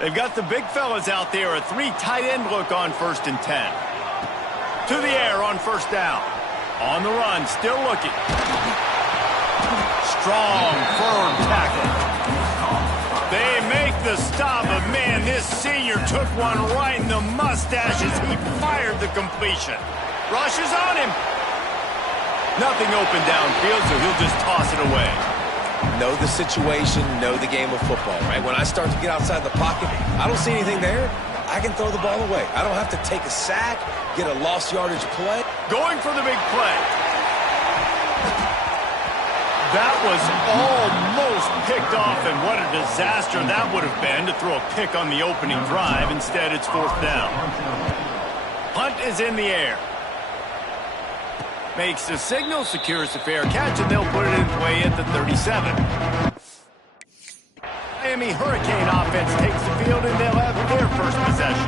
They've got the big fellas out there, a 3 tight end look on 1st and 10. To the air on 1st down. On the run, still looking. Strong, firm tackle. They make the stop, but man, this senior took one right in the mustache as he fired the completion. Rush is on him. Nothing open downfield, so he'll just toss it away. Know the situation, know the game of football, right? When I start to get outside the pocket, I don't see anything there, I can throw the ball away. I don't have to take a sack, get a lost yardage play. Going for the big play. That was almost picked off, and what a disaster that would have been to throw a pick on the opening drive. Instead, it's 4th down. Punt is in the air. Makes the signal, secures the fair catch, and they'll put it in play at the 37. Miami Hurricane offense takes the field, and they'll have their first possession.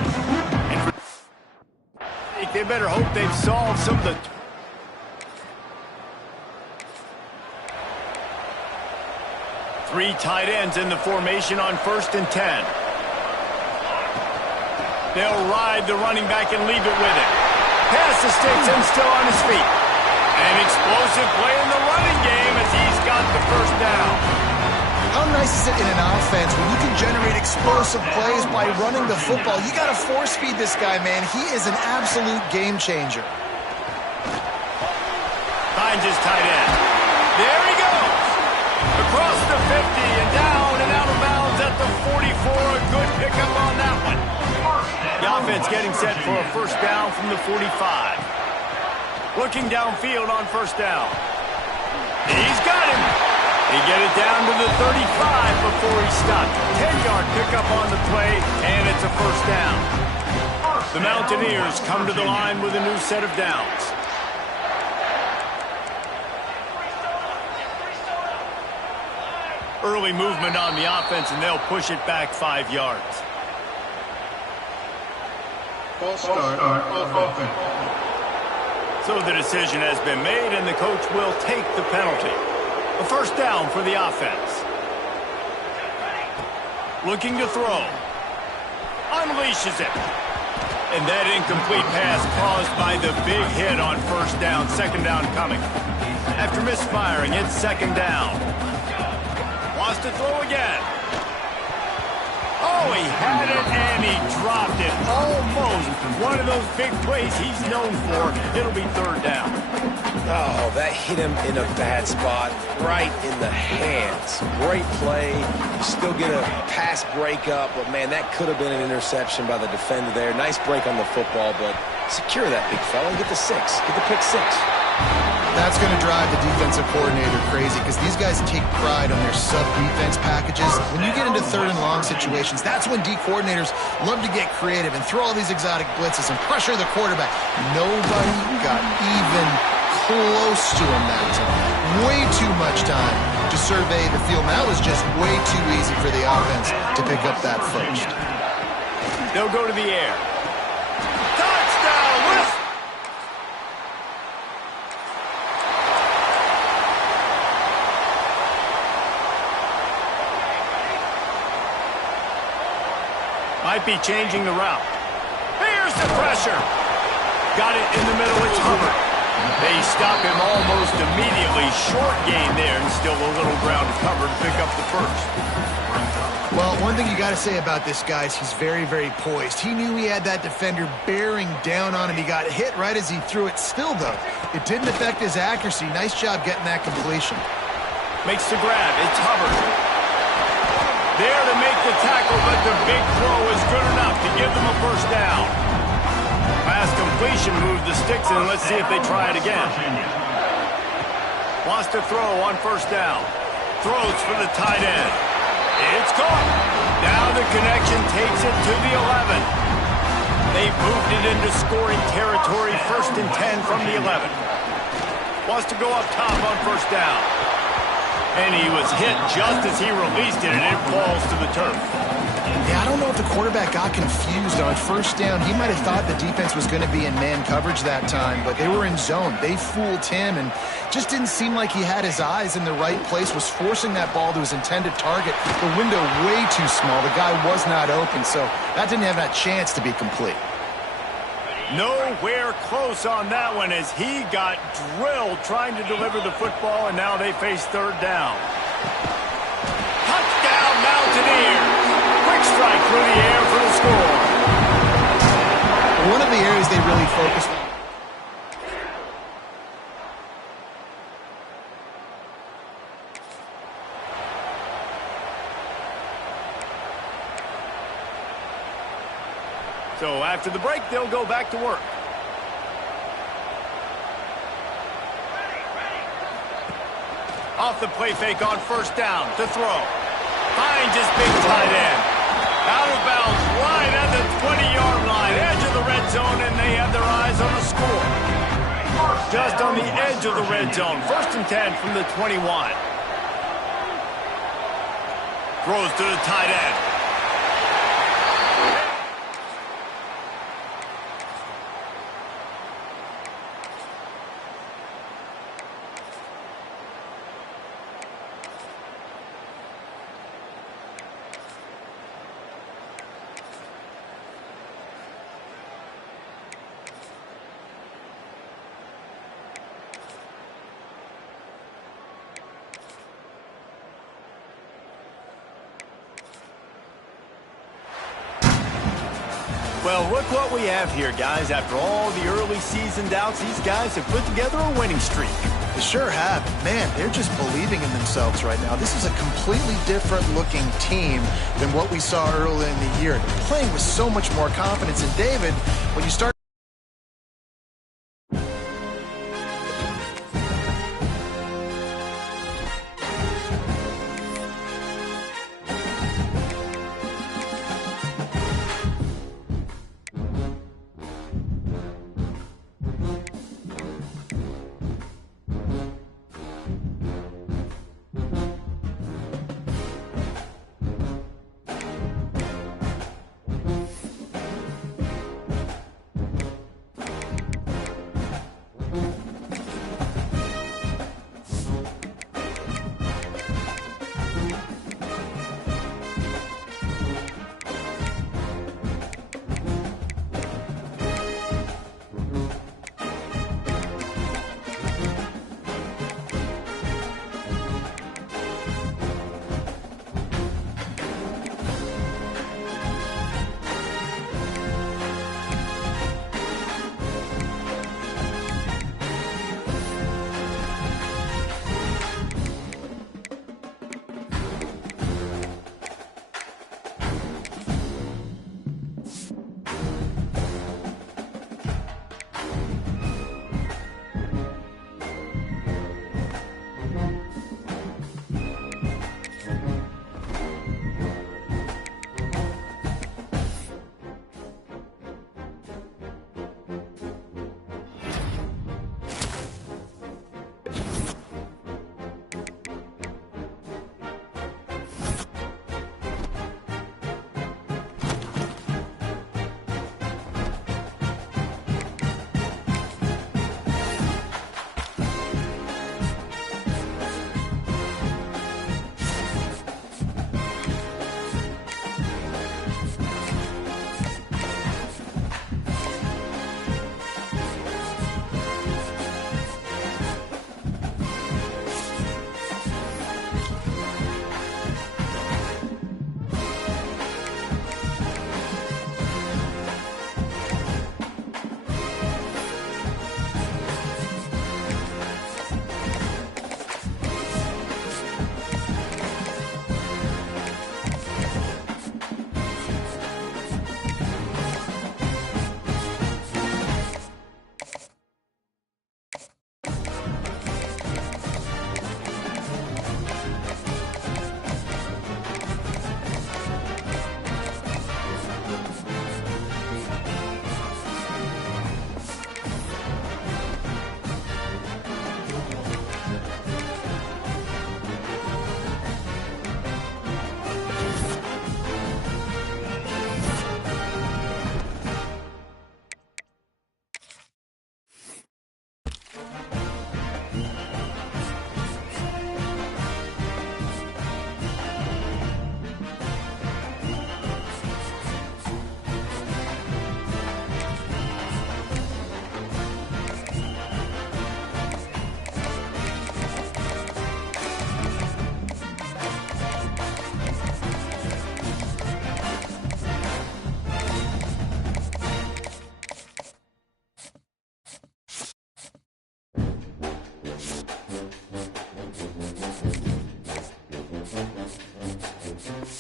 And they better hope they've solved some of the... Three tight ends in the formation on 1st and 10. They'll ride the running back and leave it with it. Pass the sticks and still on his feet. An explosive play in the running game as he's got the 1st down. How nice is it in an offense when you can generate explosive plays by running the football? You got to force feed this guy, man. He is an absolute game changer. Finds his tight end. There he goes. Across the 50 and down and out of bounds at the 44. A good pickup on that one. The offense getting set for a 1st down from the 45. Looking downfield on 1st down. He's got him. He get it down to the 35 before he stopped. 10-yard pickup on the play, and it's a 1st down. The Mountaineers come to the line with a new set of downs. Early movement on the offense, and they'll push it back 5 yards. False start on offense. So the decision has been made, and the coach will take the penalty. A 1st down for the offense. Looking to throw. Unleashes it. And that incomplete pass caused by the big hit on 1st down. 2nd down coming. After misfiring, it's 2nd down. Wants to throw again. Oh, he had it and he dropped it. Almost one of those big plays he's known for. It'll be 3rd down. Oh, that hit him in a bad spot, right in the hands. Great play. You still get a pass breakup, but man, that could have been an interception by the defender there. Nice break on the football, but secure that big fella and get the 6. Get the pick 6. That's going to drive the defensive coordinator crazy because these guys take pride on their sub-defense packages. When you get into 3rd and long situations, that's when D coordinators love to get creative and throw all these exotic blitzes and pressure the quarterback. Nobody got even close to him that time. Way too much time to survey the field. That was just way too easy for the offense to pick up that 1st. They'll go to the air. Touchdown! Might be changing the route. Here's the pressure. Got it in the middle. It's Hubbard. They stop him almost immediately. Short gain there, and still a little ground to cover to pick up the 1st. Well, one thing you got to say about this guy is he's very, very poised. He knew he had that defender bearing down on him. He got hit right as he threw it. Still, though, it didn't affect his accuracy. Nice job getting that completion. Makes the grab. It's Hubbard. There to make the tackle, but the big throw is good enough to give them a 1st down. Pass completion moved the sticks in. Let's see if they try it again. Wants to throw on 1st down. Throws for the tight end. It's caught. Now the connection takes it to the 11. They've moved it into scoring territory. 1st and 10 from the 11. Wants to go up top on 1st down. And he was hit just as he released it, and it falls to the turf. Yeah, I don't know if the quarterback got confused on first down. He might have thought the defense was going to be in man coverage that time, but they were in zone. They fooled him and just didn't seem like he had his eyes in the right place, was forcing that ball to his intended target. The window way too small. The guy was not open, so that didn't have that chance to be complete. Nowhere close on that one as he got drilled trying to deliver the football, and now they face third down. Touchdown, Mountaineers. Quick strike through the air for the score. One of the areas they really focused on. So after the break, they'll go back to work. Off the play fake on first down to throw. Finds his big tight end. Out of bounds right at the 20-yard line. Edge of the red zone, and they have their eyes on the score. Just on the edge of the red zone. 1st and 10 from the 21. Throws to the tight end. Well, look what we have here, guys. After all the early season doubts, these guys have put together a winning streak. They sure have. Man, they're just believing in themselves right now. This is a completely different looking team than what we saw early in the year. They're playing with so much more confidence. And David, when you start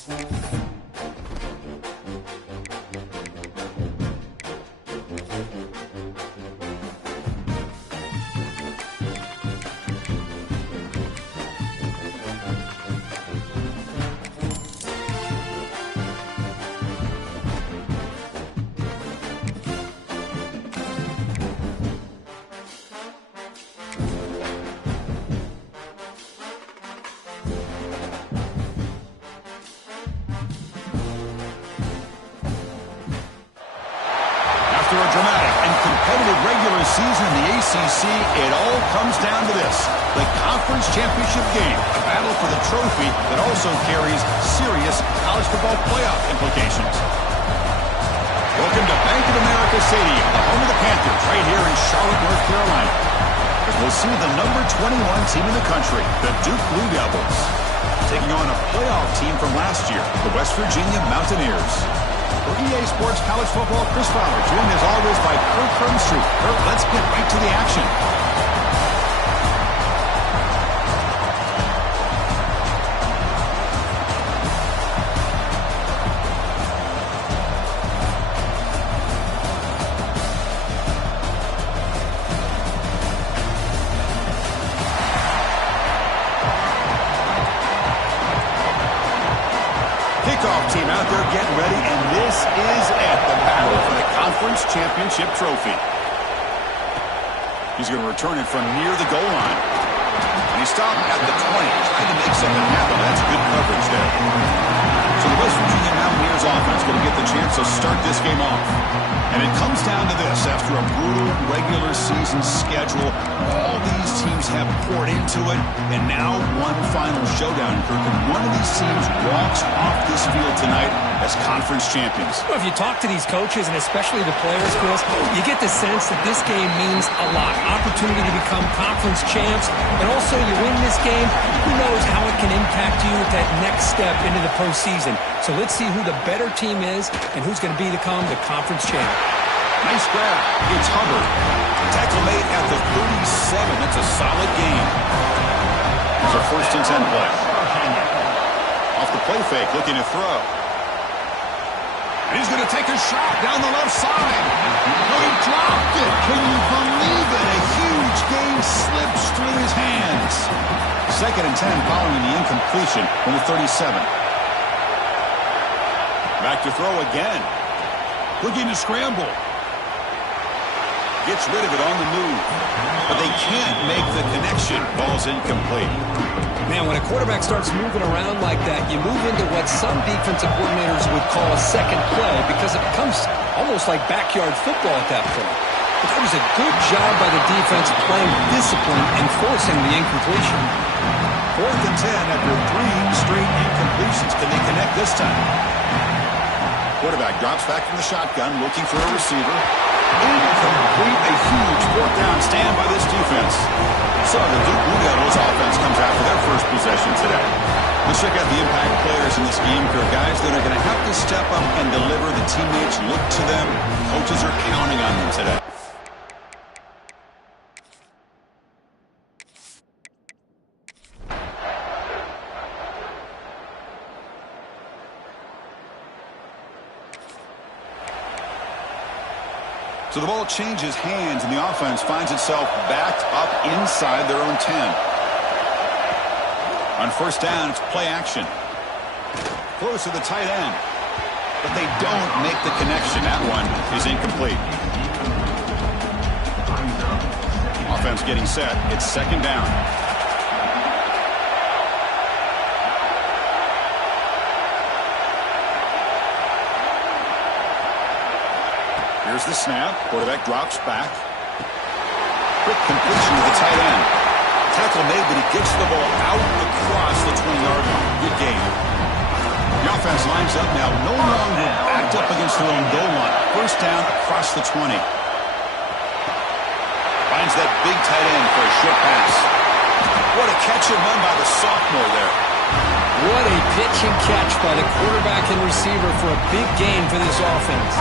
After a dramatic and competitive regular season in the ACC, it all comes down to this: the conference championship game, a battle for the trophy that also carries serious college football playoff implications. Welcome to Bank of America Stadium, the home of the Panthers, right here in Charlotte, North Carolina, as we'll see the number 21 team in the country, the Duke Blue Devils, taking on a playoff team from last year, the West Virginia Mountaineers. For EA Sports College Football, Chris Fowler, joined as always by Kirk Herbstreit. Kirk, let's get right to the action. Kickoff team out there getting ready, and this is it, the battle for the conference championship trophy. He's going to return it from near the goal line. And he stopped at the 20, trying to make something happen. That's good coverage there. So the West Virginia Mountaineers offense going to get the chance to start this game off. And it comes down to this: after a brutal regular season schedule, all these teams have poured into it, and now one final showdown, Kirk, and one of these teams walks off this field tonight as conference champions. Well, if you talk to these coaches, and especially the players, Chris, you get the sense that this game means a lot. Opportunity to become conference champs, and also you win this game, who knows how it can impact you at that next step into the postseason. So let's see who the better team is and who's going to become the conference champ. Nice grab. It's Hubbard. Tackle made at the 37. That's a solid game. It's a 1st and 10 play. Off the play fake, looking to throw. And he's going to take a shot down the left side. Oh, he dropped it. Can you believe it? A huge game slips through his hands. 2nd and 10 following the incompletion from the 37. Back to throw again. Looking to scramble. Gets rid of it on the move. But they can't make the connection. Ball's incomplete. Man, when a quarterback starts moving around like that, you move into what some defensive coordinators would call a second play, because it becomes almost like backyard football at that point. But that was a good job by the defense playing discipline and forcing the incompletion. 4th and 10 after 3 straight incompletions. Can they connect this time? Quarterback drops back from the shotgun, looking for a receiver. Incomplete. A huge 4th down stand by this defense. So the Duke Blue Devils offense comes out for their first possession today. Let's check out the impact players in this game, guys that are going to have to step up and deliver. The teammates look to them. Coaches are counting on them today. So the ball changes hands, and the offense finds itself backed up inside their own 10. On 1st down, it's play action. Close to the tight end. But they don't make the connection. That one is incomplete. Offense getting set. It's 2nd down. Here's the snap. Quarterback drops back. Quick completion to the tight end. Tackle made, but he gets the ball out across the 20-yard line. Good game. The offense lines up now, no longer backed up against their own goal line. 1st down across the 20. Finds that big tight end for a short pass. What a catch and run by the sophomore there. What a pitch and catch by the quarterback and receiver for a big gain for this offense.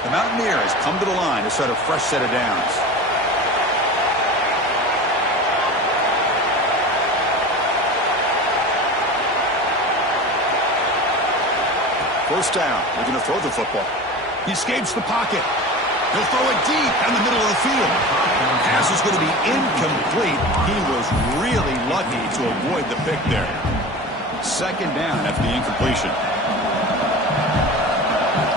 The Mountaineers come to the line to set a fresh set of downs. First down. They're going to throw the football. He escapes the pocket. He'll throw it deep down the middle of the field. Pass is going to be incomplete. He was really lucky to avoid the pick there. Second down after the incompletion.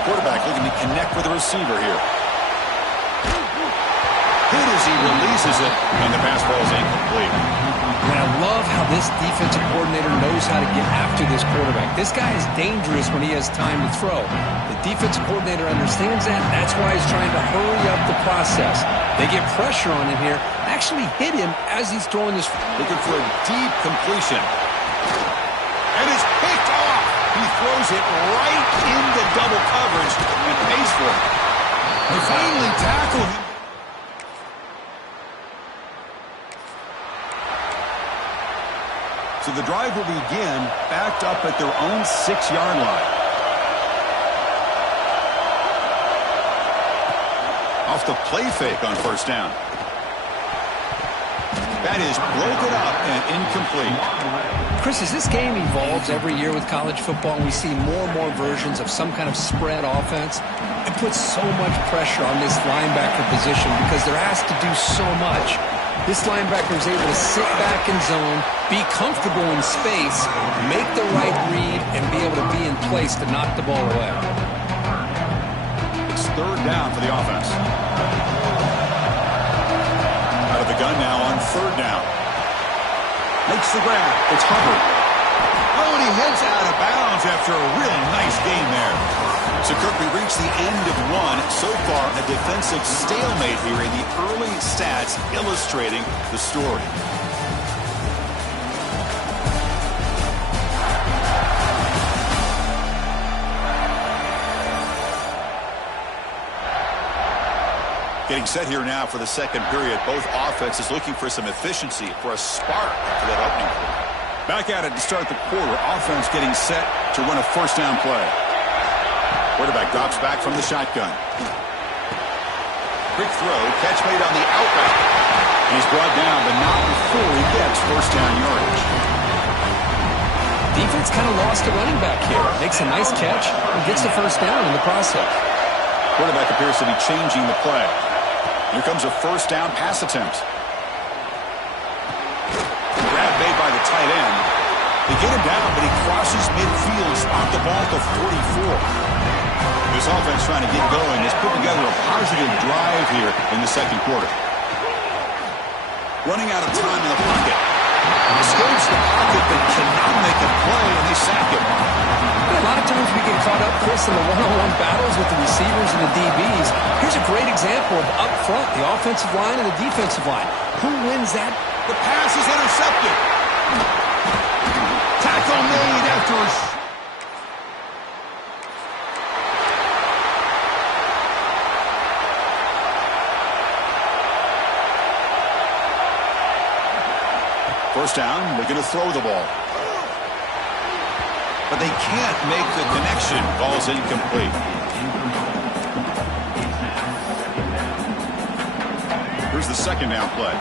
Quarterback looking to connect with the receiver here. Hit as he releases it, and the pass ball is incomplete. And I love how this defensive coordinator knows how to get after this quarterback. This guy is dangerous when he has time to throw. The defensive coordinator understands that. That's why he's trying to hurry up the process. They get pressure on him here. Actually hit him as he's throwing this. Looking for a deep completion. And it's picked off. He throws it right into double coverage and pays for it. They finally tackle him. So the drive will begin backed up at their own 6-yard line. Off the play fake on first down. That is broken up and incomplete. Chris, as this game evolves every year with college football, and we see more and more versions of some kind of spread offense, it puts so much pressure on this linebacker position because they're asked to do so much. This linebacker is able to sit back in zone, be comfortable in space, make the right read, and be able to be in place to knock the ball away. It's third down for the offense. Out of the gun now on third down. Makes the grab. It's Hubbard. Oh, and he heads out of bounds after a real nice game there. So, Kirk, we reached the end of one. So far, a defensive stalemate here in the early stats illustrating the story. Getting set here now for the second period. Both offenses looking for some efficiency, for a spark for that opening quarter. Back at it to start the quarter. Offense getting set to run a first down play. Quarterback drops back from the shotgun. Quick throw, catch made on the out route. He's brought down, but not before he gets first down yardage. Defense kind of lost a running back here. Makes a nice catch and gets the first down in the process. Quarterback appears to be changing the play. Here comes a first down pass attempt. Grab made by the tight end. They get him down, but he crosses midfield, spot the ball to 44. This offense trying to get going has put together a positive drive here in the second quarter. Running out of time in the pocket. Escapes the pocket but cannot make a play, and they sack him. A lot of times we get caught up, Chris, in the one-on-one battles with the receivers and the DBs. Here's a great example of up front, the offensive line and the defensive line. Who wins that? The pass is intercepted. Tackle made after a... First down, looking to throw the ball. But they can't make the connection. Ball's incomplete. Here's the second down play.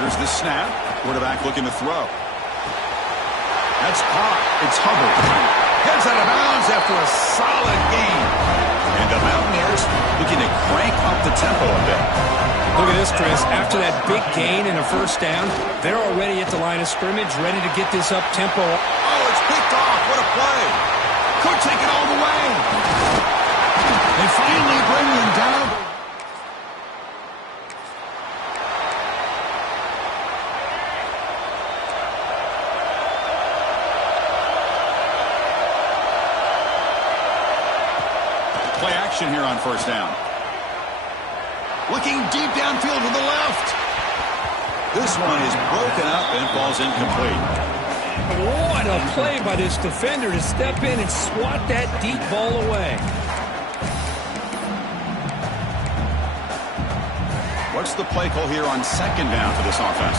Here's the snap. Quarterback looking to throw. That's caught. It's Hubbard. Heads out of bounds after a solid game. And the Mountaineers looking to crank up the tempo a bit. Look at this, Chris. After that big gain and a first down, they're already at the line of scrimmage, ready to get this up tempo. Oh, it's picked off. What a play. Could take it all the way. They finally bring him down. Play action here on first down. Looking deep downfield to the left. This one is broken up and falls incomplete. What a play by this defender to step in and swat that deep ball away. What's the play call here on second down for this offense?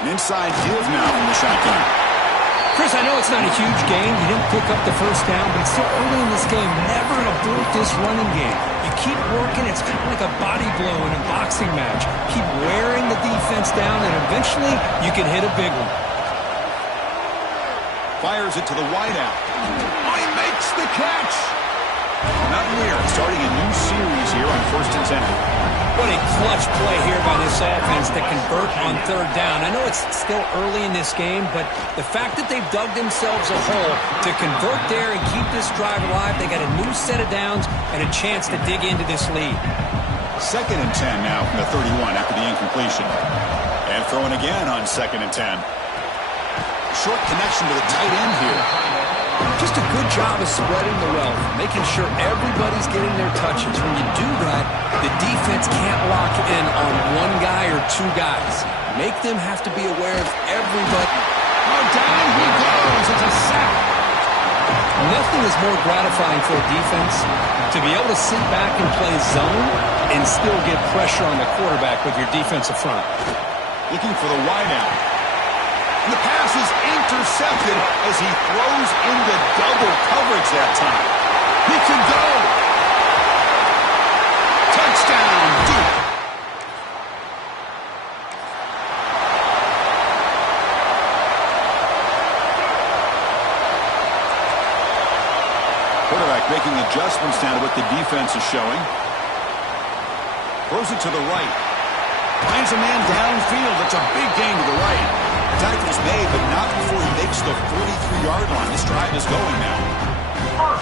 An inside give now from the shotgun. Chris, I know it's not a huge gain. You didn't pick up the first down, but it's still early in this game. Never abort this running game. You keep working. It's kind of like a body blow in a boxing match. Keep wearing the defense down, and eventually you can hit a big one. Fires it to the wideout. Oh, he makes the catch. Mountaineers starting a new series here on 1st and 10. What a clutch play here by this offense to convert on 3rd down. I know it's still early in this game, but the fact that they've dug themselves a hole to convert there and keep this drive alive, they got a new set of downs and a chance to dig into this lead. 2nd and 10 now from the 31 after the incompletion. And throwing again on 2nd and 10. Short connection to the tight end here. Just a good job of spreading the wealth, making sure everybody's getting their touches. When you do that, the defense can't lock in on one guy or two guys. Make them have to be aware of everybody. Oh, down he goes. It's a sack. Nothing is more gratifying for a defense to be able to sit back and play zone and still get pressure on the quarterback with your defensive front. Looking for the wideout. And the pass is intercepted as he throws into double coverage that time. He can go. Touchdown, Duke. Quarterback making adjustments now to what the defense is showing. Throws it to the right. Finds a man downfield. That's a big gain to the right. Tackle's made, but not before he makes the 43-yard line. This drive is going now.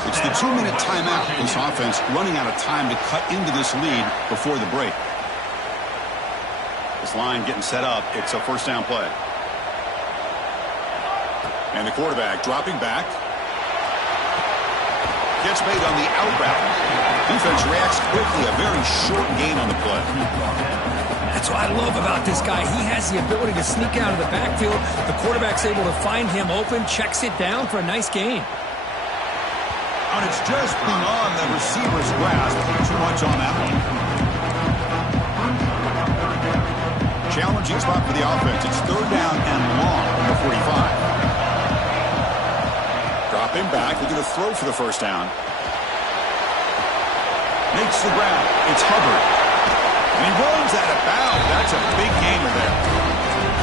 It's the 2-minute timeout. This offense running out of time to cut into this lead before the break. This line getting set up. It's a 1st down play. And the quarterback dropping back. Gets made on the out route. Defense reacts quickly. A very short gain on the play. That's what I love about this guy. He has the ability to sneak out of the backfield. The quarterback's able to find him open, checks it down for a nice gain. And it's just beyond the receiver's grasp. Too much on that one. Challenging spot for the offense. It's 3rd down and long from the 45. Dropping back. Looking to throw for the 1st down. Makes the ground. It's Hubbard. And he runs out of bounds. That's a big gainer there.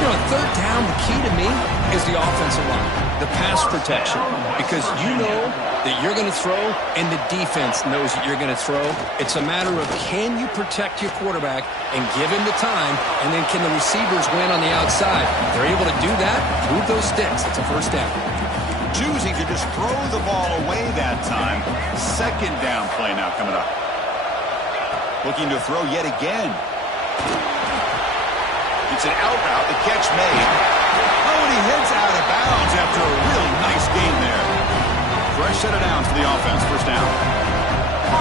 You know, 3rd down, the key to me is the offensive line, the pass protection. Because you know that you're going to throw, and the defense knows that you're going to throw. It's a matter of can you protect your quarterback and give him the time, and then can the receivers win on the outside? If they're able to do that, move those sticks. It's a 1st down. Choosing to just throw the ball away that time. 2nd down play now coming up. Looking to throw yet again. It's an out route. The catch made. Oh, and he heads out of bounds after a really nice gain there. Fresh set of downs for the offense. 1st down.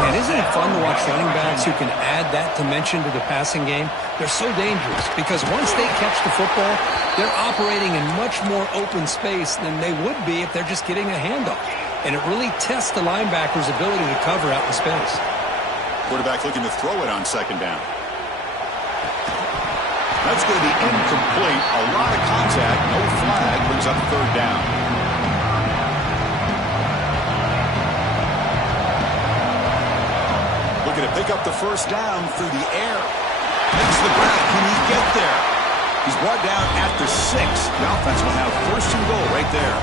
Man, isn't it fun to watch running backs who can add that dimension to the passing game? They're so dangerous because once they catch the football, they're operating in much more open space than they would be if they're just getting a handoff. And it really tests the linebacker's ability to cover out the space. Quarterback looking to throw it on 2nd down. That's going to be incomplete. A lot of contact. No flag. Brings up 3rd down. Looking to pick up the 1st down through the air. Makes the grab. Can he get there? He's brought down at the 6. The offense will have 1st and goal right there.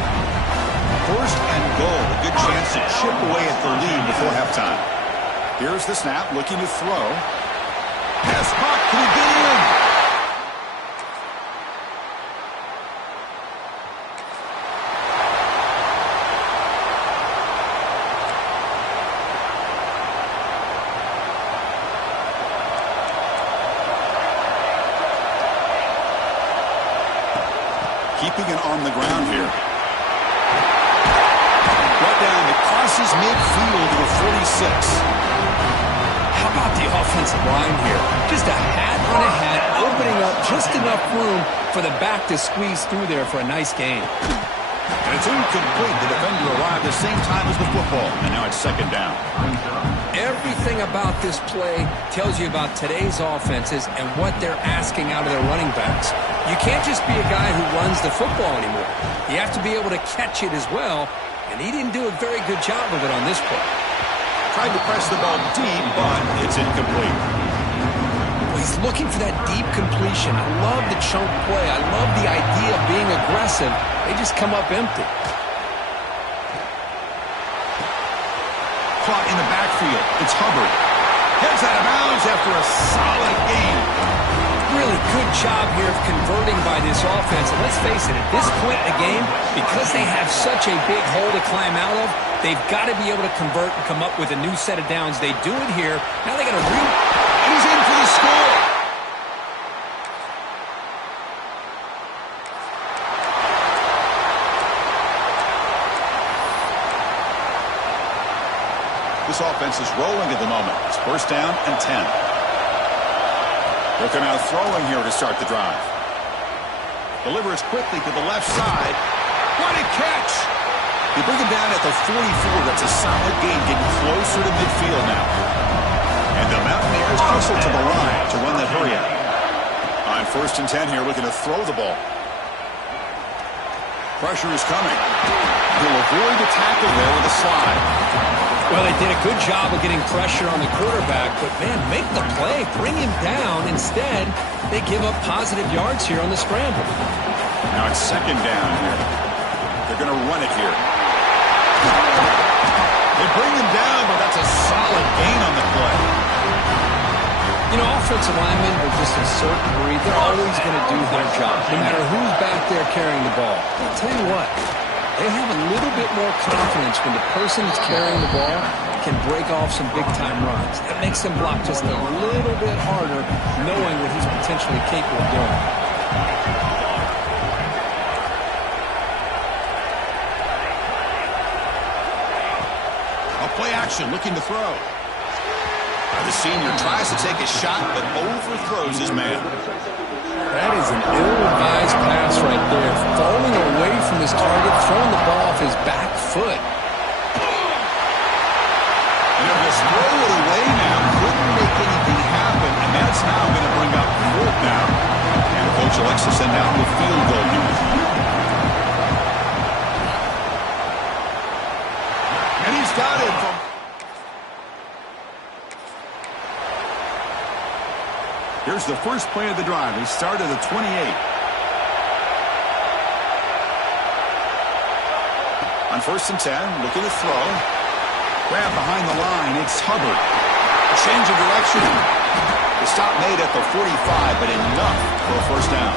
1st and goal. A good chance to chip away at the lead before halftime. Here's the snap, looking to throw. Pass caught, can he get in? Keeping it on the ground here. Brought down to crosses midfield to the 46. How about the offensive line here? Just a hat on a hat, opening up just enough room for the back to squeeze through there for a nice gain. And it's incomplete. The defender arrived the same time as the football, and now it's 2nd down. Everything about this play tells you about today's offenses and what they're asking out of their running backs. You can't just be a guy who runs the football anymore. You have to be able to catch it as well, and he didn't do a very good job of it on this play. Tried to press the ball deep, but it's incomplete. Well, he's looking for that deep completion. I love the chunk play. I love the idea of being aggressive. They just come up empty. Caught in the backfield. It's Hubbard. Gets out of bounds after a solid gain. Really good job here of converting by this offense. And let's face it, at this point in the game, because they have such a big hole to climb out of, they've got to be able to convert and come up with a new set of downs. They do it here. Now they got to And he's in for the score. This offense is rolling at the moment. It's first down and 10. Looking out throwing here to start the drive. Delivers quickly to the left side. What a catch! You bring him down at the 44. That's a solid gain, getting closer to midfield now. And the Mountaineers hustle to the line to run that hurry out. On first and 10 here, looking to throw the ball. Pressure is coming. He'll avoid the tackle there with a slide. Well, they did a good job of getting pressure on the quarterback, but, man, make the play. Bring him down. Instead, they give up positive yards here on the scramble. Now it's second down here. They're going to run it here. They bring him down, but that's a solid gain on the play. You know, offensive linemen are just a certain breed. They're always going to do their job, no matter who's back there carrying the ball. I'll tell you what. They have a little bit more confidence when the person that's carrying the ball can break off some big-time runs. That makes them block just a little bit harder, knowing what he's potentially capable of doing. A play action, looking to throw. The senior tries to take a shot, but overthrows his man. That is an ill-advised pass right there. Falling away from his target, throwing the ball off his back foot. And he'll just throw it away now. Couldn't make anything happen, and that's now going to bring up fourth down. And the coach elects to send out the field goal unit. And he's got it from... Here's the first play of the drive. He started at 28. On first and 10, looking to throw. Grab behind the line. It's Hubbard. Change of direction. The stop made at the 45, but enough for a first down.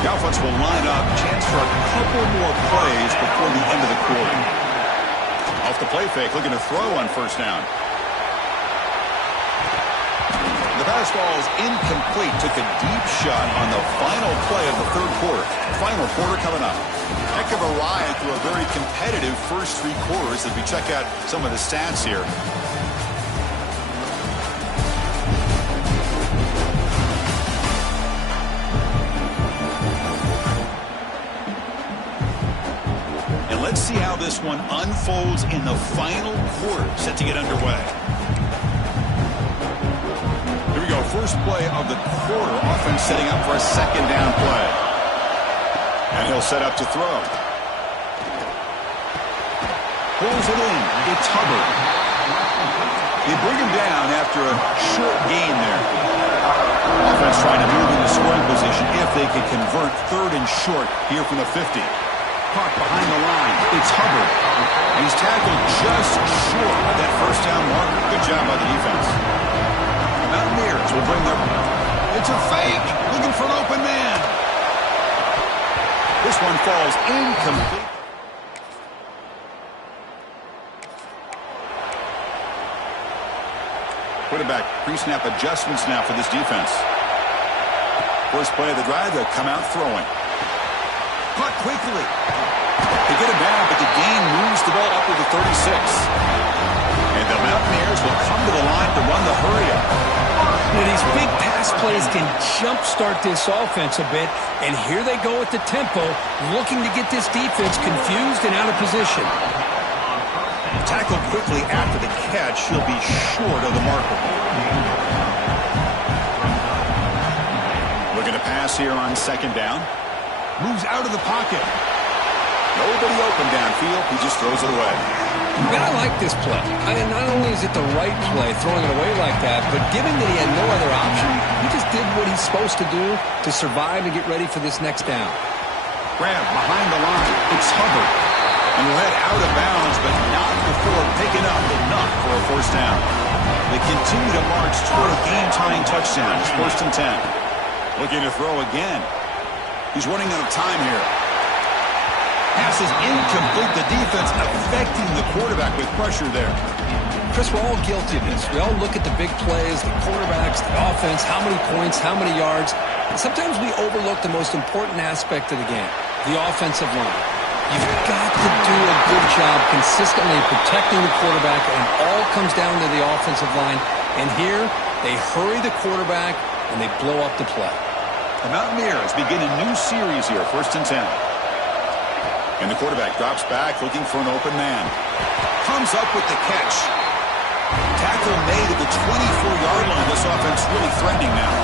The offense will line up. Chance for a couple more plays before the end of the quarter. Off the play fake, looking to throw on first down. The fastball is incomplete. Took a deep shot on the final play of the third quarter. Final quarter coming up. Heck of a ride through a very competitive first three quarters as we check out some of the stats here. And let's see how this one unfolds in the final quarter, set to get underway. First play of the quarter. Offense setting up for a second down play. And he'll set up to throw. Pulls it in. It's Hubbard. They bring him down after a short gain there. Offense trying to move into scoring position if they can convert third and short here from the 50. Caught behind the line. It's Hubbard. He's tackled just short of that first down marker. Good job by the defense. Mountaineers will bring their... It's a fake! Looking for an open man. This one falls incomplete. Quarterback pre-snap adjustments now for this defense. First play of the drive, they'll come out throwing. Caught quickly. They get it down, but the gain moves the ball up to the 36. And the Mountaineers will come to the line to run the hurry-up. Now, these big pass plays can jumpstart this offense a bit, and here they go at the tempo, looking to get this defense confused and out of position. Tackled quickly after the catch, he'll be short of the marker. Looking to pass here on second down. Moves out of the pocket. Nobody open downfield. He just throws it away. Man, I like this play. I mean, not only is it the right play, throwing it away like that, but given that he had no other option, he just did what he's supposed to do to survive and get ready for this next down. Grab behind the line. It's Hubbard. And will head out of bounds, but not before picking up enough for a first down. They continue to march toward a game-tying touchdown. It's 1st and 10. Looking to throw again. He's running out of time here. Pass is incomplete. The defense affecting the quarterback with pressure there. Chris, we're all guilty of this. We all look at the big plays, the quarterbacks, the offense, how many points, how many yards. And sometimes we overlook the most important aspect of the game, the offensive line. You've got to do a good job consistently protecting the quarterback, and it all comes down to the offensive line. And here, they hurry the quarterback, and they blow up the play. The Mountaineers begin a new series here, 1st and 10. And the quarterback drops back, looking for an open man. Comes up with the catch. Tackle made at the 24-yard line. This offense really threatening now.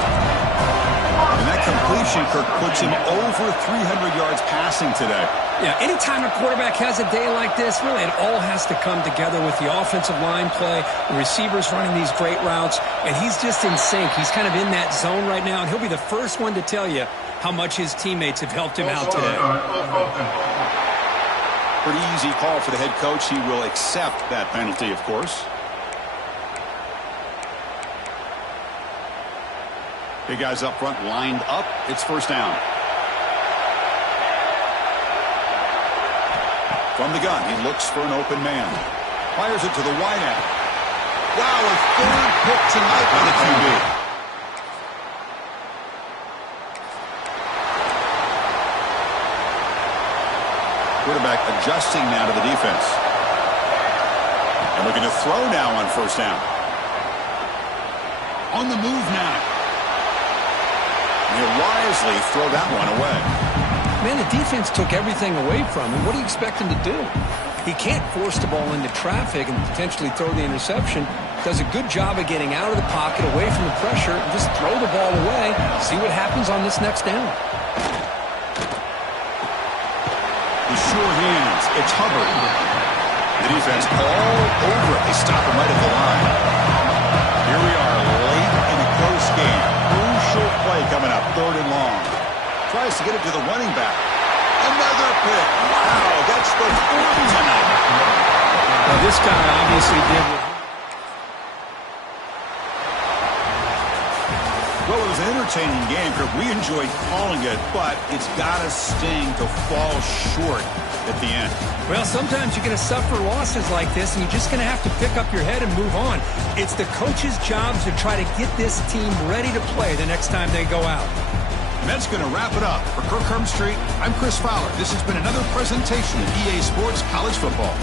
And that completion, Kirk, puts him over 300 yards passing today. Yeah, anytime a quarterback has a day like this, really it all has to come together with the offensive line play, the receivers running these great routes, and he's just in sync. He's kind of in that zone right now, and he'll be the first one to tell you how much his teammates have helped him out today. Pretty easy call for the head coach. He will accept that penalty, of course. Big guys up front lined up. It's 1st down. From the gun, he looks for an open man. Fires it to the wideout. Wow, a 3rd pick tonight by the QB. Quarterback adjusting now to the defense. And looking to throw now on 1st down. On the move now. He'll wisely throw that one away. Man, the defense took everything away from him. What do you expect him to do? He can't force the ball into traffic and potentially throw the interception. Does a good job of getting out of the pocket, away from the pressure, and just throw the ball away. See what happens on this next down. The sure hands. It's Hubbard. The defense all over it. They stop him right at the line. Here we are late in a close game. Crucial play coming up, 3rd and long. Tries to get it to the running back. Another pick. Wow, that's the 4th tonight. Well, this guy obviously did what... Well, it was an entertaining game, Kirk. We enjoyed calling it, but it's got to sting to fall short at the end. Well, sometimes you're going to suffer losses like this, and you're just going to have to pick up your head and move on. It's the coach's job to try to get this team ready to play the next time they go out. And that's going to wrap it up. For Kirk Herbstreit, I'm Chris Fowler. This has been another presentation of EA Sports College Football.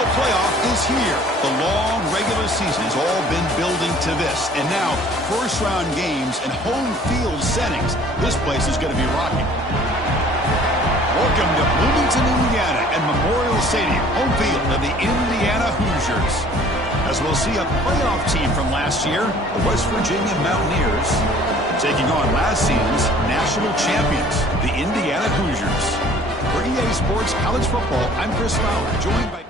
Bowl playoff is here. The long regular season has all been building to this. And now, first-round games and home field settings. This place is going to be rocking. Welcome to Bloomington, Indiana, and Memorial Stadium, home field of the Indiana Hoosiers. As we'll see a playoff team from last year, the West Virginia Mountaineers, taking on last season's national champions, the Indiana Hoosiers. For EA Sports College Football, I'm Chris Fowler, joined by...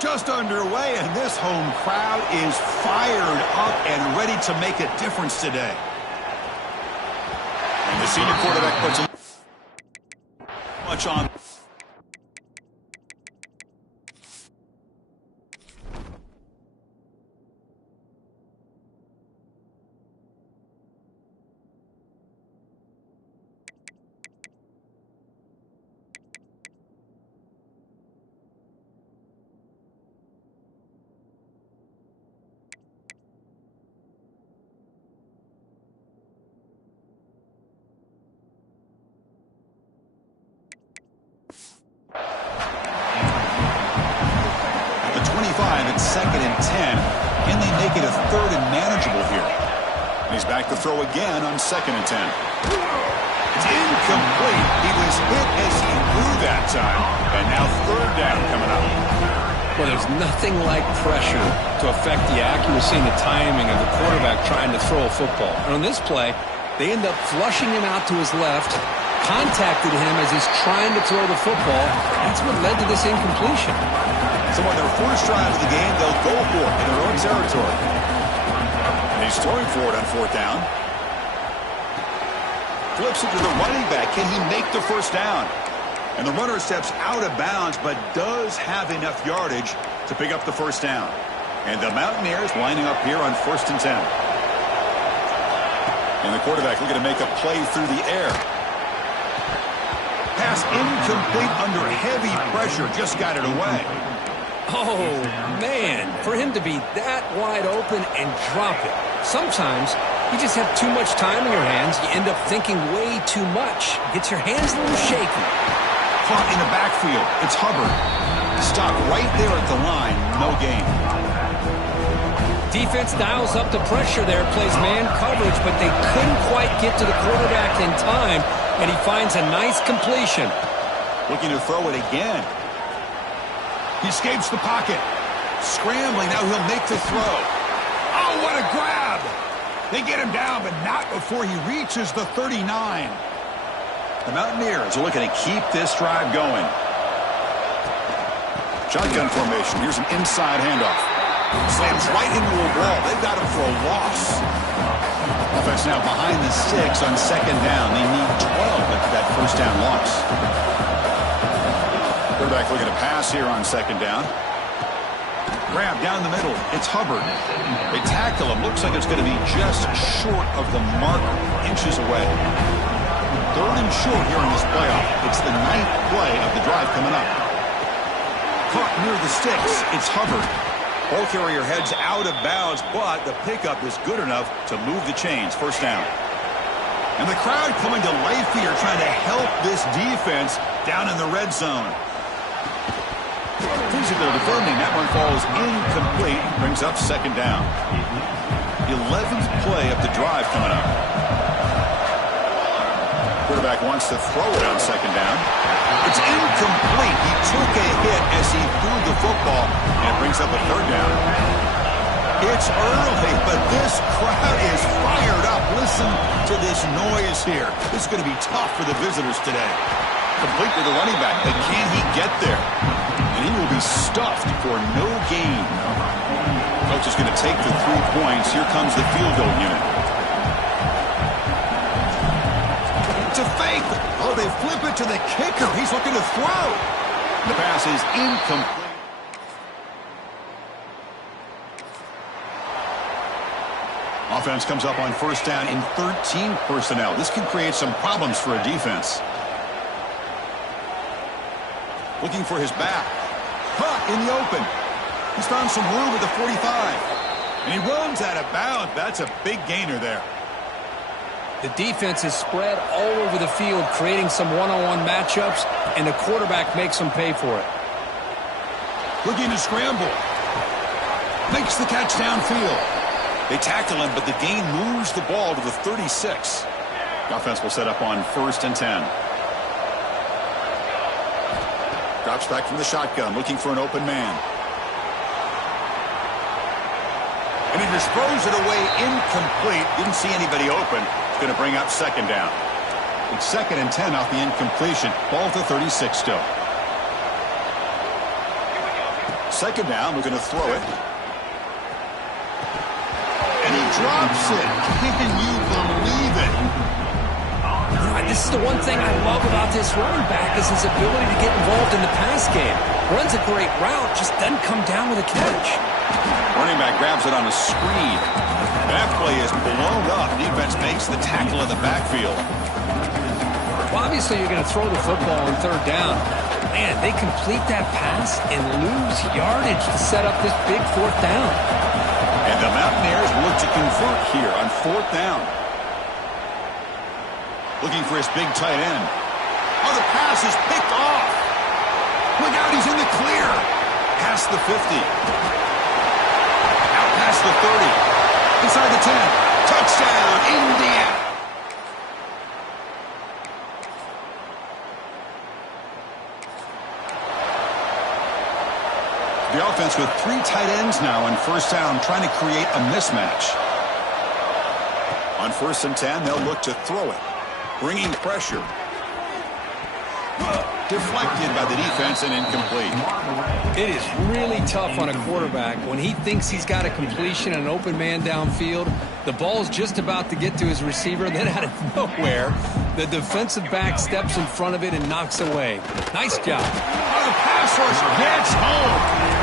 Just underway, and this home crowd is fired up and ready to make a difference today. And the senior quarterback puts much on. It's 2nd and 10. Can they make it a 3rd and manageable here? And he's back to throw again on 2nd and 10. It's incomplete. He was hit as he threw that time. And now 3rd down coming up. Well, there's nothing like pressure to affect the accuracy and the timing of the quarterback trying to throw a football. And on this play, they end up flushing him out to his left, contacted him as he's trying to throw the football. That's what led to this incompletion. So on their first drive of the game, they'll go for it in their own territory. And he's throwing for it on 4th down. Flips it to the running back. Can he make the first down? And the runner steps out of bounds, but does have enough yardage to pick up the first down. And the Mountaineers lining up here on 1st and 10. And the quarterback looking to make a play through the air. Pass incomplete under heavy pressure. Just got it away. Oh, man, for him to be that wide open and drop it. Sometimes you just have too much time in your hands. You end up thinking way too much. Gets your hands a little shaky. Caught in the backfield. It's Hubbard. Stopped right there at the line. No gain. Defense dials up the pressure there, plays man coverage, but they couldn't quite get to the quarterback in time, and he finds a nice completion. Looking to throw it again. He escapes the pocket. Scrambling, now he'll make the throw. Oh, what a grab! They get him down, but not before he reaches the 39. The Mountaineers are looking to keep this drive going. Shotgun formation. Here's an inside handoff. Slams right into a wall. They've got him for a loss. Offense now behind the sticks on 2nd down. They need 12 after that first down loss. Quarterback looking to pass here on 2nd down. Grab down the middle. It's Hubbard. They tackle him. Looks like it's going to be just short of the mark, inches away. 3rd and short here in this playoff. It's the 9th play of the drive coming up. Caught near the sticks. It's Hubbard. Ball carrier heads out of bounds, but the pickup is good enough to move the chains. First down. And the crowd coming to life here, trying to help this defense down in the red zone. Physical defending. That one falls incomplete. Brings up 2nd down. 11th play of the drive coming up. Quarterback wants to throw it on 2nd down. It's incomplete. He took a hit as he threw the football, and it brings up a 3rd down. It's early, but this crowd is fired up. Listen to this noise here. This is going to be tough for the visitors today. Complete to the running back, but can he get there? And he will be stuffed for no gain. Coach is going to take the 3 points. Here comes the field goal unit. It's a fake. Oh, they flip it to the kicker. He's looking to throw. The pass is incomplete. Offense comes up on 1st down in 13 personnel. This can create some problems for a defense. Looking for his back. Caught in the open. He's found some room at the 45. And he runs out of bounds. That's a big gainer there. The defense is spread all over the field, creating some one-on-one matchups, and the quarterback makes them pay for it. Looking to scramble. Makes the catch downfield. They tackle him, but the gain moves the ball to the 36. The offense will set up on 1st and 10. Drops back from the shotgun, looking for an open man. And he just throws it away incomplete. Didn't see anybody open. It's going to bring up 2nd down. It's 2nd and 10 off the incompletion. Ball to 36 still. 2nd down, we're going to throw it. And he drops it. Can you believe it? This is the one thing I love about this running back is his ability to get involved in the pass game. Runs a great route, just doesn't come down with a catch. Running back grabs it on a screen. That play is blown up. Defense makes the tackle in the backfield. Well, obviously you're going to throw the football on 3rd down. Man, they complete that pass and lose yardage to set up this big 4th down. And the Mountaineers look to convert here on 4th down. Looking for his big tight end. Oh, the pass is picked off. Look out, he's in the clear. Past the 50. Out past the 30. Inside the 10. Touchdown, Indiana. The offense with 3 tight ends now on 1st down, trying to create a mismatch. On 1st and 10, they'll look to throw it. Bringing pressure. Deflected by the defense and incomplete. It is really tough on a quarterback when he thinks he's got a completion and an open man downfield. The ball's just about to get to his receiver, then out of nowhere, the defensive back steps in front of it and knocks away. Nice job. Oh, the pass rush gets home.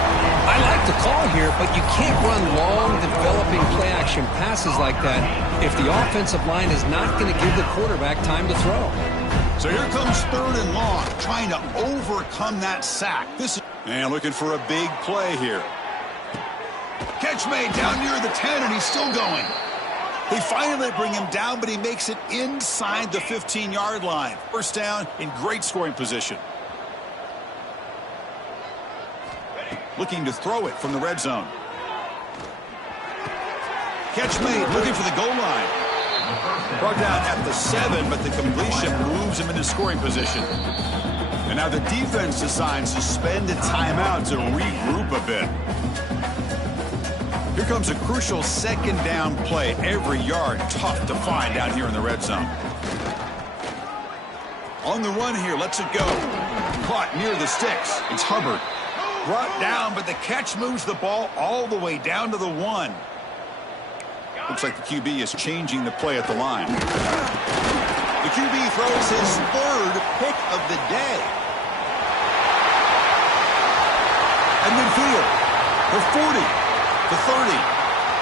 I like the call here, but you can't run long, developing play-action passes like that if the offensive line is not going to give the quarterback time to throw. So here comes 3rd and long, trying to overcome that sack. And looking for a big play here. Catch made down near the 10, and he's still going. They finally bring him down, but he makes it inside the 15-yard line. 1st down in great scoring position. Looking to throw it from the red zone. Catch made, looking for the goal line. Brought down at the 7, but the completion moves him into scoring position. And now the defense decides to spend a timeout to regroup a bit. Here comes a crucial 2nd down play. Every yard tough to find down here in the red zone. On the run here, lets it go. Caught near the sticks. It's Hubbard. Brought down, but the catch moves the ball all the way down to the 1. Looks like the QB is changing the play at the line. The QB throws his 3rd pick of the day. At midfield, the 40, the 30,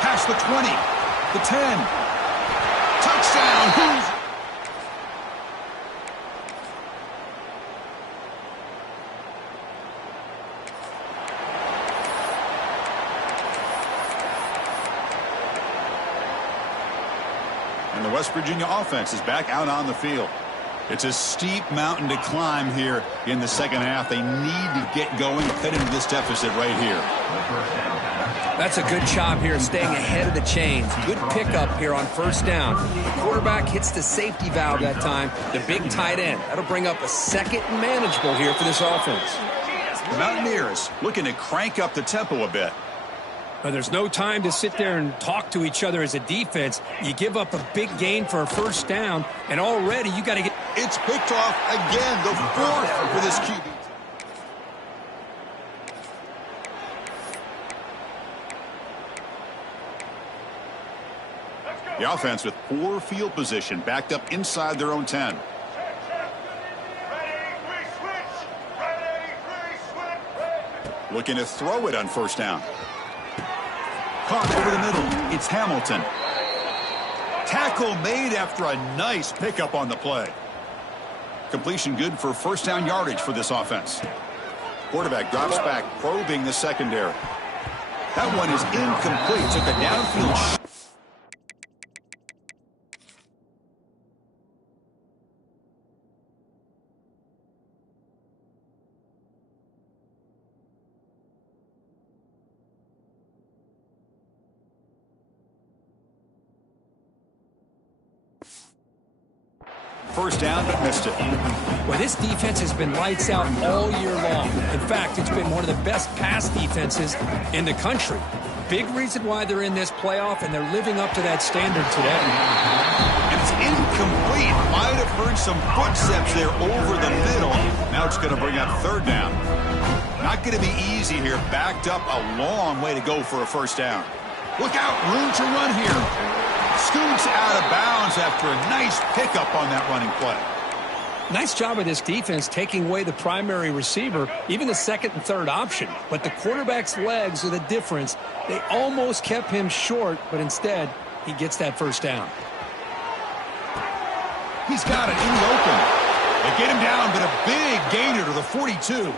past the 20, the 10. Touchdown! And the West Virginia offense is back out on the field. It's a steep mountain to climb here in the 2nd half. They need to get going, cut into this deficit right here. That's a good job here staying ahead of the chains. Good pickup here on 1st down. The quarterback hits the safety valve that time, the big tight end. That'll bring up a 2nd and manageable here for this offense. The Mountaineers looking to crank up the tempo a bit. But there's no time to sit there and talk to each other as a defense. You give up a big gain for a 1st down, and already you got to get... It's picked off again, the 4th for this QB. The offense with poor field position, backed up inside their own 10. Looking to throw it on 1st down. Caught over the middle. It's Hamilton. Tackle made after a nice pickup on the play. Completion good for 1st down yardage for this offense. Quarterback drops back, probing the secondary. That one is incomplete. Took a downfield shot. First down, but missed it. Well, this defense has been lights out all year long. In fact, it's been one of the best pass defenses in the country. Big reason why they're in this playoff, and they're living up to that standard today. And it's incomplete. Might have heard some footsteps there over the middle. Now it's going to bring up third down. Not going to be easy here. Backed up a long way to go for a first down. Look out, room to run here. Scoots out of bounds after a nice pickup on that running play. Nice job of this defense taking away the primary receiver, even the second and third option. But the quarterback's legs are the difference. They almost kept him short, but instead, he gets that first down. He's got it in the open. They get him down, but a big gainer to the 42.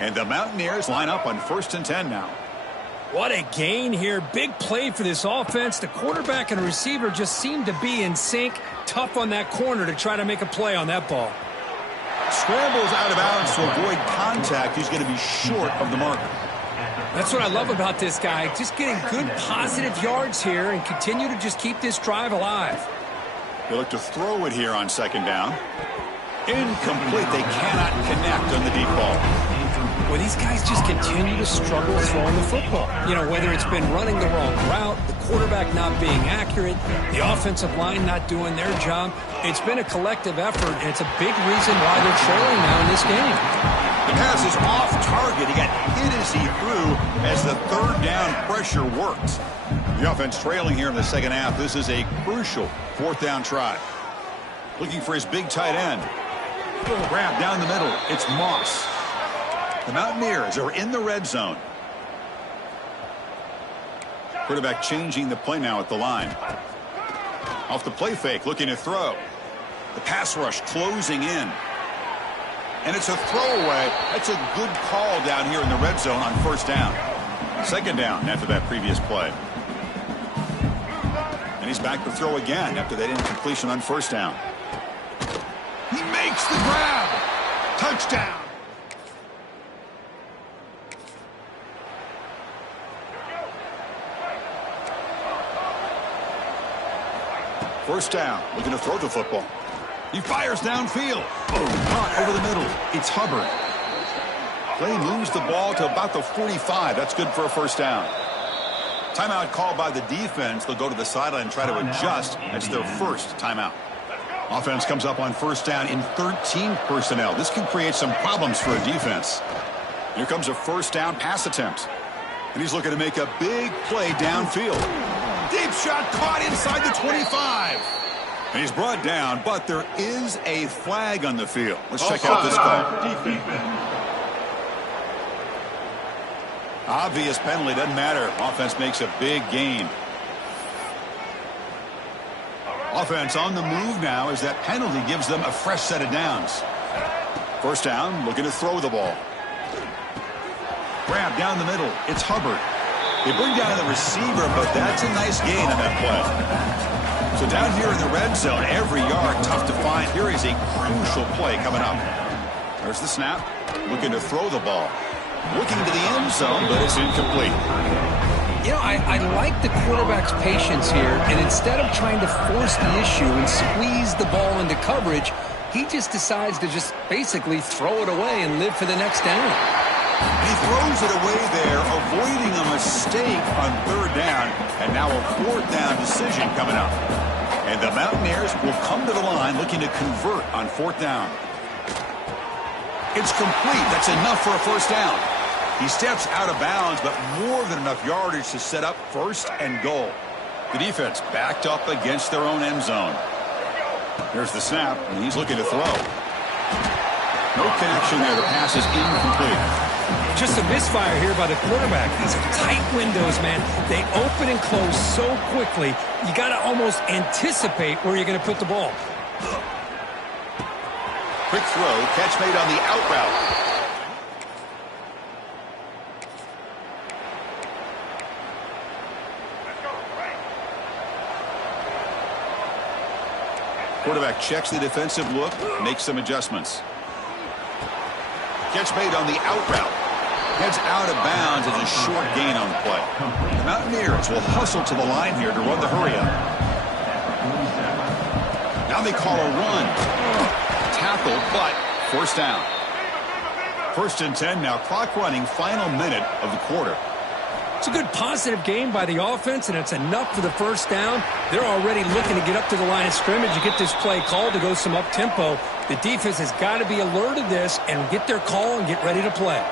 And the Mountaineers line up on 1st and 10 now. What a gain here. Big play for this offense. The quarterback and receiver just seem to be in sync. Tough on that corner to try to make a play on that ball. Scrambles out of bounds to avoid contact. He's going to be short of the marker. That's what I love about this guy. Just getting good positive yards here and continue to just keep this drive alive. They look to throw it here on second down. Incomplete. They cannot connect on the deep ball. Well, these guys just continue to struggle throwing the football. You know, whether it's been running the wrong route, the quarterback not being accurate, the offensive line not doing their job. It's been a collective effort, and it's a big reason why they're trailing now in this game. The pass is off target. He got hit as he threw as the third down pressure works. The offense trailing here in the second half. This is a crucial fourth down try. Looking for his big tight end. Grab down the middle. It's Moss. The Mountaineers are in the red zone. Quarterback changing the play now at the line. Off the play fake, looking to throw. The pass rush closing in. And it's a throwaway. That's a good call down here in the red zone on first down. Second down after that previous play. And he's back to throw again after that incompletion on first down. He makes the grab. Touchdown. First down, looking to throw the football. He fires downfield. Caught over the middle. It's Hubbard. Play moves the ball to about the 45. That's good for a first down. Timeout called by the defense. They'll go to the sideline and try to adjust. That's their first timeout. Offense comes up on first down in 13 personnel. This can create some problems for a defense. Here comes a first down pass attempt. And he's looking to make a big play downfield. Deep shot caught inside the 25. And he's brought down, but there is a flag on the field. Let's check out this call. Obvious penalty, doesn't matter. Offense makes a big gain. Offense on the move now as that penalty gives them a fresh set of downs. First down, looking to throw the ball. Grab down the middle. It's Hubbard. They bring down the receiver, but that's a nice gain on that play. So down here in the red zone, every yard tough to find. Here is a crucial play coming up. There's the snap. Looking to throw the ball. Looking to the end zone, but it's incomplete. You know, I like the quarterback's patience here, and instead of trying to force the issue and squeeze the ball into coverage, he just decides to just basically throw it away and live for the next down. He throws it away there, avoiding a mistake on third down, and now a fourth down decision coming up. And the Mountaineers will come to the line looking to convert on fourth down. It's complete. That's enough for a first down. He steps out of bounds, but more than enough yardage to set up first and goal. The defense backed up against their own end zone. There's the snap, and he's looking to throw. No connection there. The pass is incomplete. Just a misfire here by the quarterback. These are tight windows, man. They open and close so quickly, you got to almost anticipate where you're going to put the ball. Quick throw, catch made on the out route. Quarterback checks the defensive look, makes some adjustments. Catch made on the out route. Heads out of bounds as a short gain on the play. The Mountaineers will hustle to the line here to run the hurry up. Now they call a run. Tackle, but first down. 1st and 10 now. Clock running, final minute of the quarter. It's a good positive game by the offense, and it's enough for the first down. They're already looking to get up to the line of scrimmage. You get this play called to go some up-tempo. The defense has got to be alert of this and get their call and get ready to play.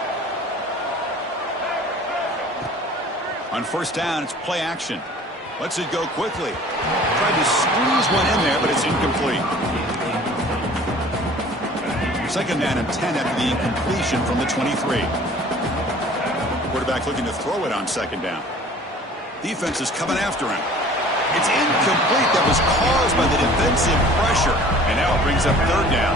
On first down, it's play action. Lets it go quickly. Tried to squeeze one in there, but it's incomplete. 2nd down and 10 after the incompletion from the 23. Quarterback looking to throw it on 2nd down. Defense is coming after him. It's incomplete. That was caused by the defensive pressure. And now it brings up 3rd down.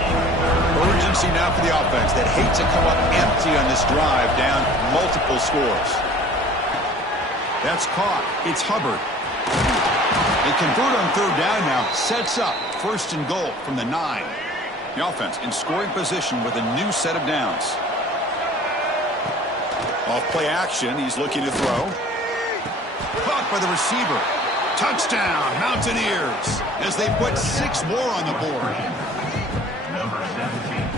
Urgency now for the offense that hate to come up empty on this drive, down multiple scores. That's caught. It's Hubbard. They convert on 3rd down now. Sets up 1st and goal from the 9. The offense in scoring position with a new set of downs. Off play action. He's looking to throw. Caught by the receiver. Touchdown, Mountaineers, as they put 6 more on the board. Number 17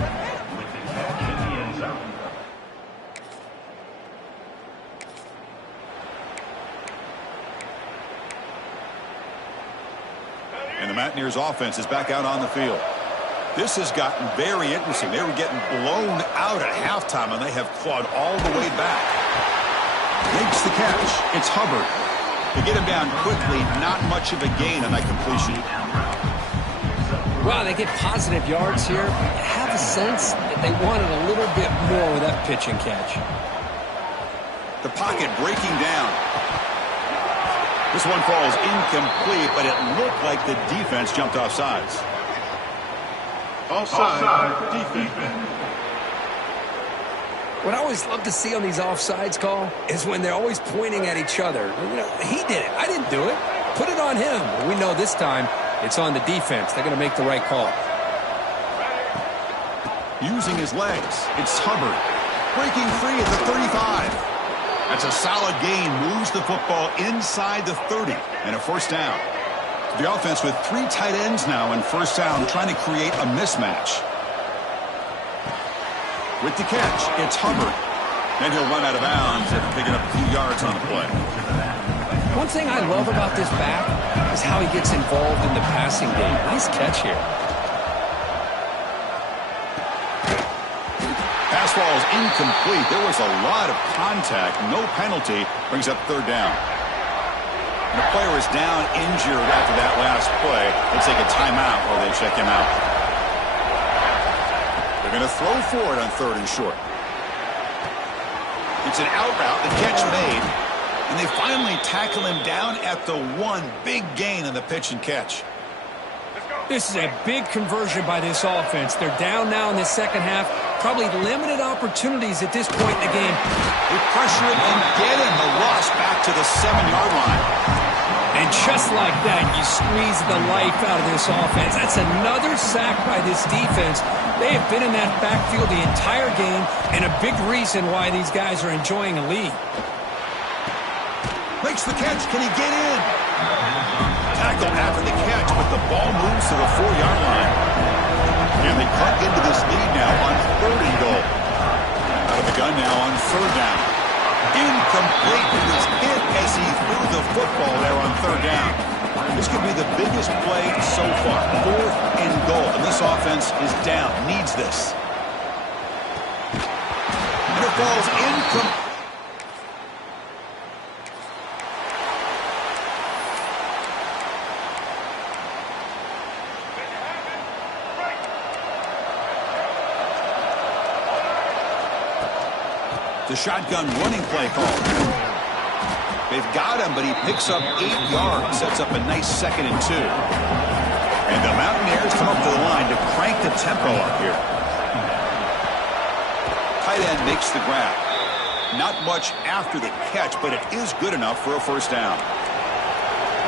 with the catch in the end zone. And the Mountaineers offense is back out on the field. This has gotten very interesting. They were getting blown out at halftime, and they have clawed all the way back. Makes the catch. It's Hubbard. They get him down quickly. Not much of a gain on that completion. Wow, they get positive yards here. I have a sense that they wanted a little bit more with that pitch and catch. The pocket breaking down. This one falls incomplete, but it looked like the defense jumped off sides. Offside defense. What I always love to see on these offsides call is when they're always pointing at each other. You know, he did it. I didn't do it. Put it on him. Well, we know this time it's on the defense. They're going to make the right call. Using his legs, it's Hubbard. Breaking free at the 35. That's a solid gain. Moves the football inside the 30 and a first down. The offense with 3 tight ends now in first down, trying to create a mismatch. With the catch, it's Hubbard. Then he'll run out of bounds after picking up a few yards on the play. One thing I love about this back is how he gets involved in the passing game. Nice catch here. Pass ball is incomplete. There was a lot of contact. No penalty. Brings up third down. The player is down injured after that last play. They'll take a timeout while they check him out. They're going to throw for it on 3rd and short. It's an out route. The catch made. And they finally tackle him down at the 1. Big gain on the pitch and catch. This is a big conversion by this offense. They're down now in the second half. Probably limited opportunities at this point in the game. They pressure him and get him. The loss back to the 7-yard line. And just like that, you squeeze the life out of this offense. That's another sack by this defense. They have been in that backfield the entire game, and a big reason why these guys are enjoying a lead. Makes the catch. Can he get in? Tackle after the catch, but the ball moves to the 4-yard line. And they cut into this lead now on 3rd and goal. Out of the gun now on 3rd down. Incomplete. He was hit as he threw the football there on 3rd down. This could be the biggest play so far. 4th and goal. And this offense is down. Needs this. And it falls incomplete. The shotgun running play call. They've got him, but he picks up 8 yards, sets up a nice 2nd and 2. And the Mountaineers come up to the line to crank the tempo up here. Tight end makes the grab. Not much after the catch, but it is good enough for a first down.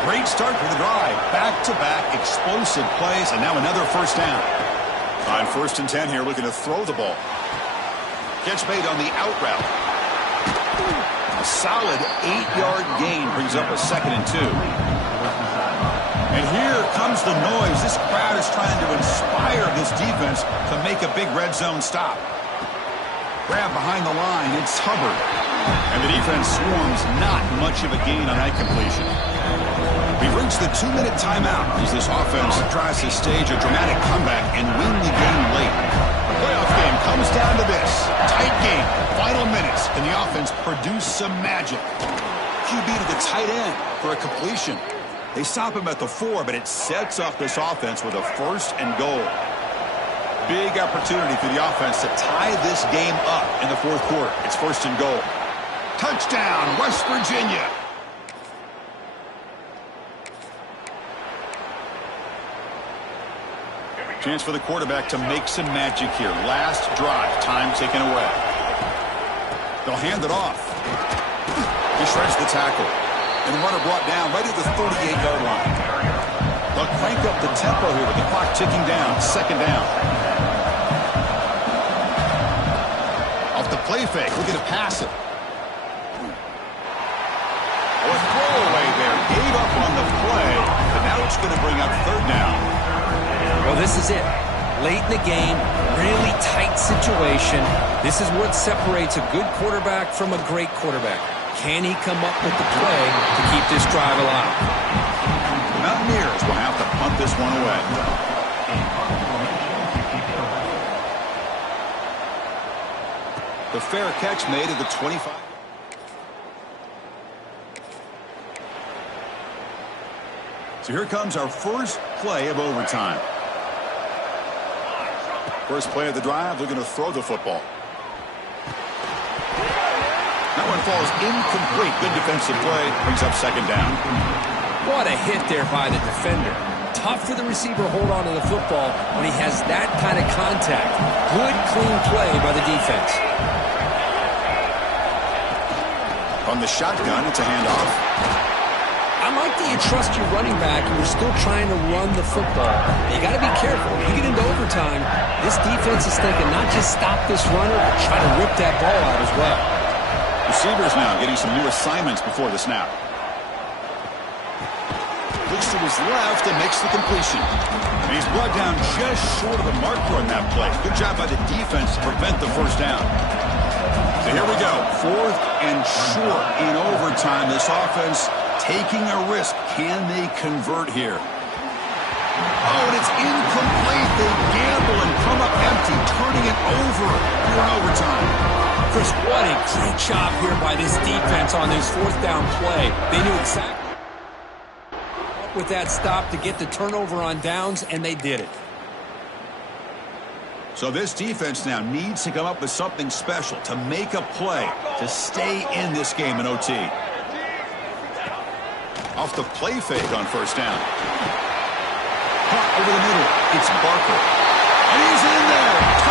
Great start for the drive. Back-to-back explosive plays, and now another first down. On 1st and 10 here, looking to throw the ball. Catch made on the out route. A solid 8-yard gain brings up a 2nd and 2. And here comes the noise. This crowd is trying to inspire this defense to make a big red zone stop. Grab behind the line. It's Hubbard. And the defense swarms. Not much of a gain on that completion. We've reached the 2-minute timeout as this offense tries to stage a dramatic comeback and win the game late. The playoff game comes down to this. Tight game, final minutes, and the offense produced some magic. QB to the tight end for a completion. They stop him at the 4, but it sets up this offense with a 1st and goal. Big opportunity for the offense to tie this game up in the 4th quarter. It's 1st and goal. Touchdown, West Virginia. Chance for the quarterback to make some magic here. Last drive, time taken away. They'll hand it off. He shreds the tackle. And the runner brought down right at the 38-yard line. They'll crank up the tempo here with the clock ticking down. 2nd down. Off the play fake, looking to pass it. A throwaway there. Gave up on the play, but now it's going to bring up 3rd down. Well, this is it. Late in the game, really tight situation. This is what separates a good quarterback from a great quarterback. Can he come up with the play to keep this drive alive? The Mountaineers will have to punt this one away. The fair catch made at the 25. So here comes our first play of overtime. First play of the drive, looking to throw the football. That one falls incomplete. Good defensive play. Brings up 2nd down. What a hit there by the defender. Tough for the receiver to hold on to the football when he has that kind of contact. Good, clean play by the defense. On the shotgun, it's a handoff. I like that you trust your running back and you're still trying to run the football. You got to be careful. You get into overtime, this defense is thinking not just stop this runner, but try to rip that ball out as well. Receivers now getting some new assignments before the snap. Looks to his left and makes the completion. And he's brought down just short of the marker on that play. Good job by the defense to prevent the 1st down. So here we go. 4th and short in overtime. This offense taking a risk. Can they convert here? Oh, and it's incomplete. They gamble and come up empty, turning it over here in overtime. Chris, what a great job here by this defense on this 4th down play. They knew exactly with that stop to get the turnover on downs, and they did it. So this defense now needs to come up with something special to make a play to stay in this game in OT. Off the play fake on 1st down. Caught over the middle. It's Barker. And he's in there.